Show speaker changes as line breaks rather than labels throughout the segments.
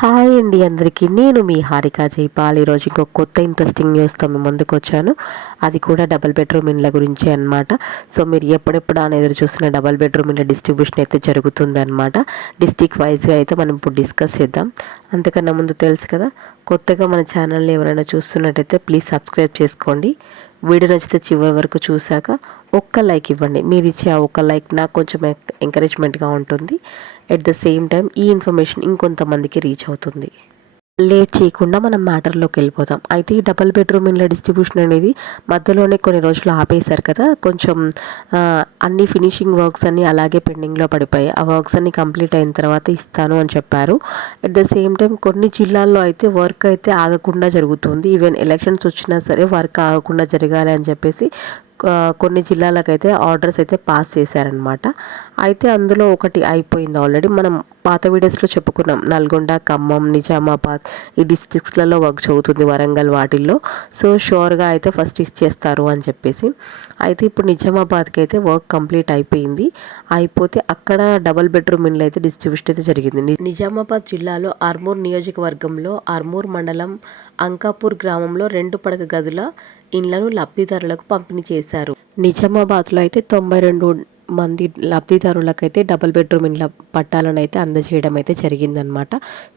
Hi అండి అందరికీ. నేను మీ హారిక జైపాల్. ఈరోజు ఇంకో కొత్త ఇంట్రెస్టింగ్ న్యూస్తో మీ ముందుకు వచ్చాను అది కూడా డబుల్ బెడ్రూమ్ ఇండ్ల గురించి అనమాట సో మీరు ఎప్పుడెప్పుడు అని ఎదురు చూస్తున్న డబుల్ బెడ్రూమ్ ఇండ్ల డిస్ట్రిబ్యూషన్ అయితే జరుగుతుంది అనమాట డిస్టిక్ వైజ్గా అయితే మనం ఇప్పుడు డిస్కస్ చేద్దాం. అంతకన్నా ముందు తెలుసు కదా కొత్తగా మన ఛానల్ని ఎవరైనా చూస్తున్నట్టయితే ప్లీజ్ సబ్స్క్రైబ్ చేసుకోండి. వీడియో నచ్చితే చివరి వరకు చూశాక ఒక్క లైక్ ఇవ్వండి. మీరు ఇచ్చే ఆ ఒక్క లైక్ నాకు కొంచెం ఎంకరేజ్మెంట్గా ఉంటుంది. ఎట్ ద సేమ్ టైం ఈ ఇన్ఫర్మేషన్ ఇంకొంతమందికి రీచ్ అవుతుంది. లేట్ చేయకుండా మనం మ్యాటర్లోకి వెళ్ళిపోతాం. అయితే ఈ డబల్ బెడ్రూమ్ ఇండ్ల డిస్ట్రిబ్యూషన్ అనేది మధ్యలోనే కొన్ని రోజులు ఆపేశారు కదా కొంచెం అన్ని ఫినిషింగ్ వర్క్స్ అన్నీ అలాగే పెండింగ్లో పడిపోయాయి. ఆ వర్క్స్ అన్ని కంప్లీట్ అయిన తర్వాత ఇస్తాను అని చెప్పారు. అట్ ద సేమ్ టైం కొన్ని జిల్లాల్లో అయితే వర్క్ అయితే ఆగకుండా జరుగుతుంది. ఈవెన్ ఎలక్షన్స్ వచ్చినా సరే వర్క్ ఆగకుండా జరగాలి అని చెప్పేసి కొన్ని జిల్లాలకైతే ఆర్డర్స్ అయితే పాస్ చేశారనమాట అయితే అందులో ఒకటి అయిపోయింది ఆల్రెడీ. మనం పాత వీడియోస్లో చెప్పుకున్నాం. నల్గొండ ఖమ్మం నిజామాబాద్ ఈ డిస్ట్రిక్ట్స్లలో వర్క్ చదువుతుంది వరంగల్ వాటిల్లో. సో షూర్గా అయితే ఫస్ట్ ఇచ్చేస్తారు అని చెప్పేసి. అయితే ఇప్పుడు నిజామాబాద్కి అయితే వర్క్ కంప్లీట్ అయిపోయింది. అయిపోతే అక్కడ డబల్ బెడ్రూమ్ ఇండ్లు అయితే డిస్ట్రిబ్యూషన్ అయితే జరిగింది. నిజామాబాద్ జిల్లాలో ఆర్మూర్ నియోజకవర్గంలో ఆర్మూర్ మండలం అంకాపూర్ గ్రామంలో రెండు పడక గదుల ఇండ్లను లబ్ధిదారులకు పంపిణీ చేశారు. నిజామాబాద్లో అయితే తొంభై రెండు మంది లబ్ధిదారులకైతే డబుల్ బెడ్రూమ్ ఇండ్ల పట్టాలను అయితే అందజేయడం అయితే జరిగిందనమాట.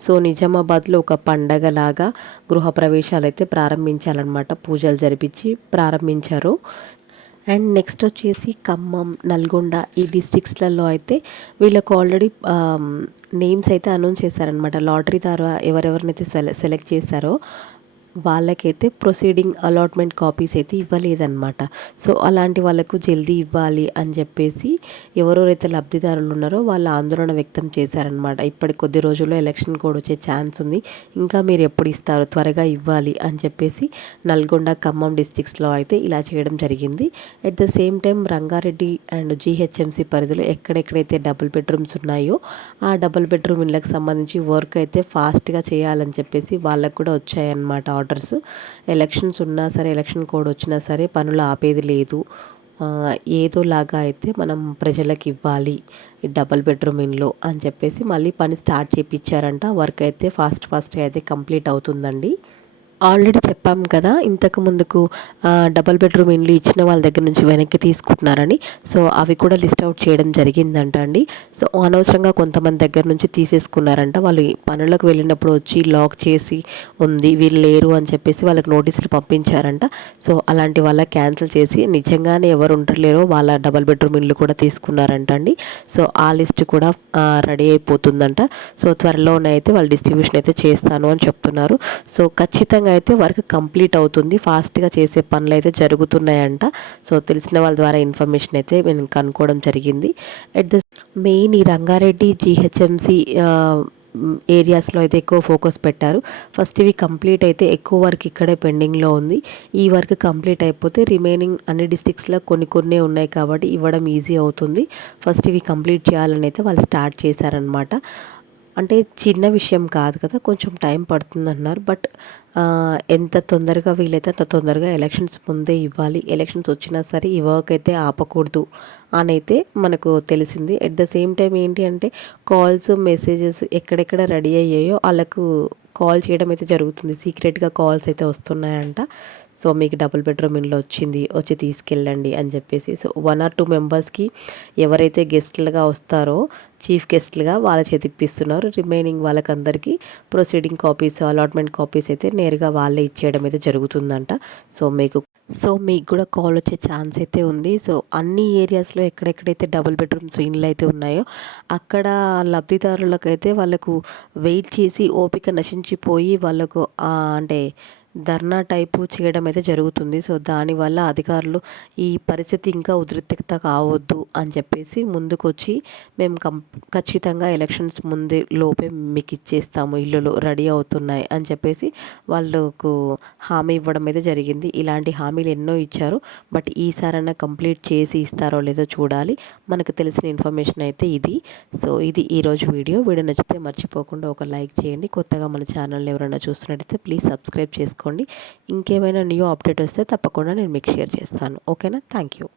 సో నిజామాబాద్లో ఒక పండగలాగా గృహప్రవేశాలు అయితే ప్రారంభించాలన్నమాట పూజలు జరిపించి ప్రారంభించారు. అండ్ నెక్స్ట్ వచ్చేసి ఖమ్మం నల్గొండ ఈ డిస్టిక్స్లలో అయితే వీళ్ళకు ఆల్రెడీ నేమ్స్ అయితే అనౌన్స్ చేశారనమాట. లాటరీ ద్వారా ఎవరెవరినైతే సెలెక్ట్ చేశారో వాళ్ళకైతే ప్రొసీడింగ్ అలాట్మెంట్ కాపీస్ అయితే ఇవ్వలేదన్నమాట. సో అలాంటి వాళ్ళకు జల్దీ ఇవ్వాలి అని చెప్పేసి ఎవరెవరైతే లబ్ధిదారులు ఉన్నారో వాళ్ళు ఆందోళన వ్యక్తం చేశారనమాట ఇప్పటి కొద్ది రోజుల్లో ఎలక్షన్ కూడా వచ్చే ఛాన్స్ ఉంది. ఇంకా మీరు ఎప్పుడు ఇస్తారు? త్వరగా ఇవ్వాలి అని చెప్పేసి నల్గొండ ఖమ్మం డిస్టిక్స్లో అయితే ఇలా చేయడం జరిగింది. At the same time Rangareddy and GHMC పరిధిలో ఎక్కడెక్కడైతే డబుల్ బెడ్రూమ్స్ ఉన్నాయో ఆ డబుల్ బెడ్రూమ్ ఇళ్ళకి సంబంధించి వర్క్ అయితే ఫాస్ట్గా చేయాలని చెప్పేసి వాళ్ళకు కూడా వచ్చాయన్నమాట ఆర్డర్స్ ఎలక్షన్స్ ఉన్నా సరే ఎలక్షన్ కోడ్ వచ్చినా సరే పనులు ఆపేది లేదు. ఏదోలాగా అయితే మనం ప్రజలకు ఇవ్వాలి డబల్ బెడ్రూమ్ ఇన్లో అని చెప్పేసి మళ్ళీ పని స్టార్ట్ చేయించారంట వర్క్ అయితే ఫాస్ట్ ఫాస్ట్గా అయితే కంప్లీట్ అవుతుందండి. ఆల్రెడీ చెప్పాం కదా ఇంతకు ముందుకు డబల్ బెడ్రూమ్ ఇండ్లు ఇచ్చిన వాళ్ళ దగ్గర నుంచి వెనక్కి తీసుకుంటున్నారని. సో అవి కూడా లిస్ట్ అవుట్ చేయడం జరిగిందంట అండి. సో అనవసరంగా కొంతమంది దగ్గర నుంచి తీసేసుకున్నారంట. వాళ్ళు పనులకు వెళ్ళినప్పుడు వచ్చి లాక్ చేసి ఉంది వీళ్ళు లేరు అని చెప్పేసి వాళ్ళకి నోటీసులు పంపించారంట. సో అలాంటి వాళ్ళ క్యాన్సిల్ చేసి నిజంగానే ఎవరు ఉండలేరో వాళ్ళ డబల్ బెడ్రూమ్ ఇండ్లు కూడా తీసుకున్నారంట అండి. సో ఆ లిస్ట్ కూడా రెడీ అయిపోతుందంట. సో త్వరలోనే అయితే వాళ్ళు డిస్ట్రిబ్యూషన్ అయితే చేస్తాను అని చెప్తున్నారు. సో ఖచ్చితంగా ఖచ్చితంగా అయితే వర్క్ కంప్లీట్ అవుతుంది. ఫాస్ట్గా చేసే పనులు అయితే జరుగుతున్నాయంట. సో తెలిసిన వాళ్ళ ద్వారా ఇన్ఫర్మేషన్ అయితే నేను కనుక్కోవడం జరిగింది. అట్ ద మెయిన్ ఈ రంగారెడ్డి జిహెచ్ఎంసి ఏరియాస్లో అయితే ఎక్కువ ఫోకస్ పెట్టారు. ఫస్ట్ ఇవి కంప్లీట్ అయితే ఎక్కువ వర్క్ ఇక్కడే పెండింగ్లో ఉంది. ఈ వర్క్ కంప్లీట్ అయిపోతే రిమైనింగ్ అన్ని డిస్టిక్స్లో కొన్ని కొన్ని ఉన్నాయి కాబట్టి ఇవ్వడం ఈజీ అవుతుంది. ఫస్ట్ ఇవి కంప్లీట్ చేయాలని అయితే వాళ్ళు స్టార్ట్ చేశారనమాట అంటే చిన్న విషయం కాదు కదా కొంచెం టైం పడుతుంది అన్నారు బట్ ఎంత తొందరగా వీలైతే అంత తొందరగా ఎలక్షన్స్ ముందే ఇవ్వాలి. ఎలక్షన్స్ వచ్చినా సరే ఈ వర్క్ అయితే ఆపకూడదు అని అయితే మనకు తెలిసింది. అట్ ద సేమ్ టైం ఏంటి అంటే కాల్స్ మెసేజెస్ ఎక్కడెక్కడ రెడీ అయ్యాయో వాళ్ళకు కాల్ చేయడం అయితే జరుగుతుంది. సీక్రెట్గా కాల్స్ అయితే వస్తున్నాయంట. సో మీకు డబుల్ బెడ్రూమ్ ఇంట్లో వచ్చింది వచ్చి తీసుకెళ్ళండి అని చెప్పేసి. సో వన్ ఆర్ టూ మెంబర్స్కి ఎవరైతే గెస్ట్లుగా వస్తారో చీఫ్ గెస్ట్లుగా వాళ్ళ చేతిప్పిస్తున్నారు రిమైనింగ్ వాళ్ళకందరికీ ప్రొసీడింగ్ కాపీస్ అలాట్మెంట్ కాపీస్ అయితే నేరుగా వాళ్ళే ఇచ్చేయడం అయితే జరుగుతుందంట. సో మీకు సో మీకు కూడా కాల్ వచ్చే ఛాన్స్ అయితే ఉంది. సో అన్ని ఏరియాస్లో ఎక్కడెక్కడైతే డబుల్ బెడ్రూమ్స్ ఇండ్లు అయితే ఉన్నాయో అక్కడ లబ్ధిదారులకైతే వాళ్ళకు వెయిట్ చేసి ఓపిక నశించిపోయి వాళ్ళకు అంటే ధర్నా టైపు చేయడం అయితే జరుగుతుంది. సో దానివల్ల అధికారులు ఈ పరిస్థితి ఇంకా ఉద్రిక్తత కావద్దు అని చెప్పేసి ముందుకొచ్చి మేము కం ఖచ్చితంగా ఎలక్షన్స్ ముందే లోపే మీకు ఇచ్చేస్తాము ఇల్లులు రెడీ అవుతున్నాయి అని చెప్పేసి వాళ్ళకు హామీ ఇవ్వడం అయితే జరిగింది. ఇలాంటి హామీలు ఎన్నో ఇచ్చారు. బట్ ఈసారైనా కంప్లీట్ చేసి ఇస్తారో లేదో చూడాలి. మనకు తెలిసిన ఇన్ఫర్మేషన్ అయితే ఇది. సో ఇది ఈరోజు వీడియో. వీడియో నచ్చితే మర్చిపోకుండా ఒక లైక్ చేయండి. కొత్తగా మన ఛానల్ ఎవరైనా చూస్తున్నట్టయితే ప్లీజ్ సబ్స్క్రైబ్ చేసుకోండి. చేసుకోండి. ఇంకేమైనా న్యూ అప్డేట్ వస్తే తప్పకుండా నేను మీకు షేర్ చేస్తాను. ఓకేనా థ్యాంక్ యూ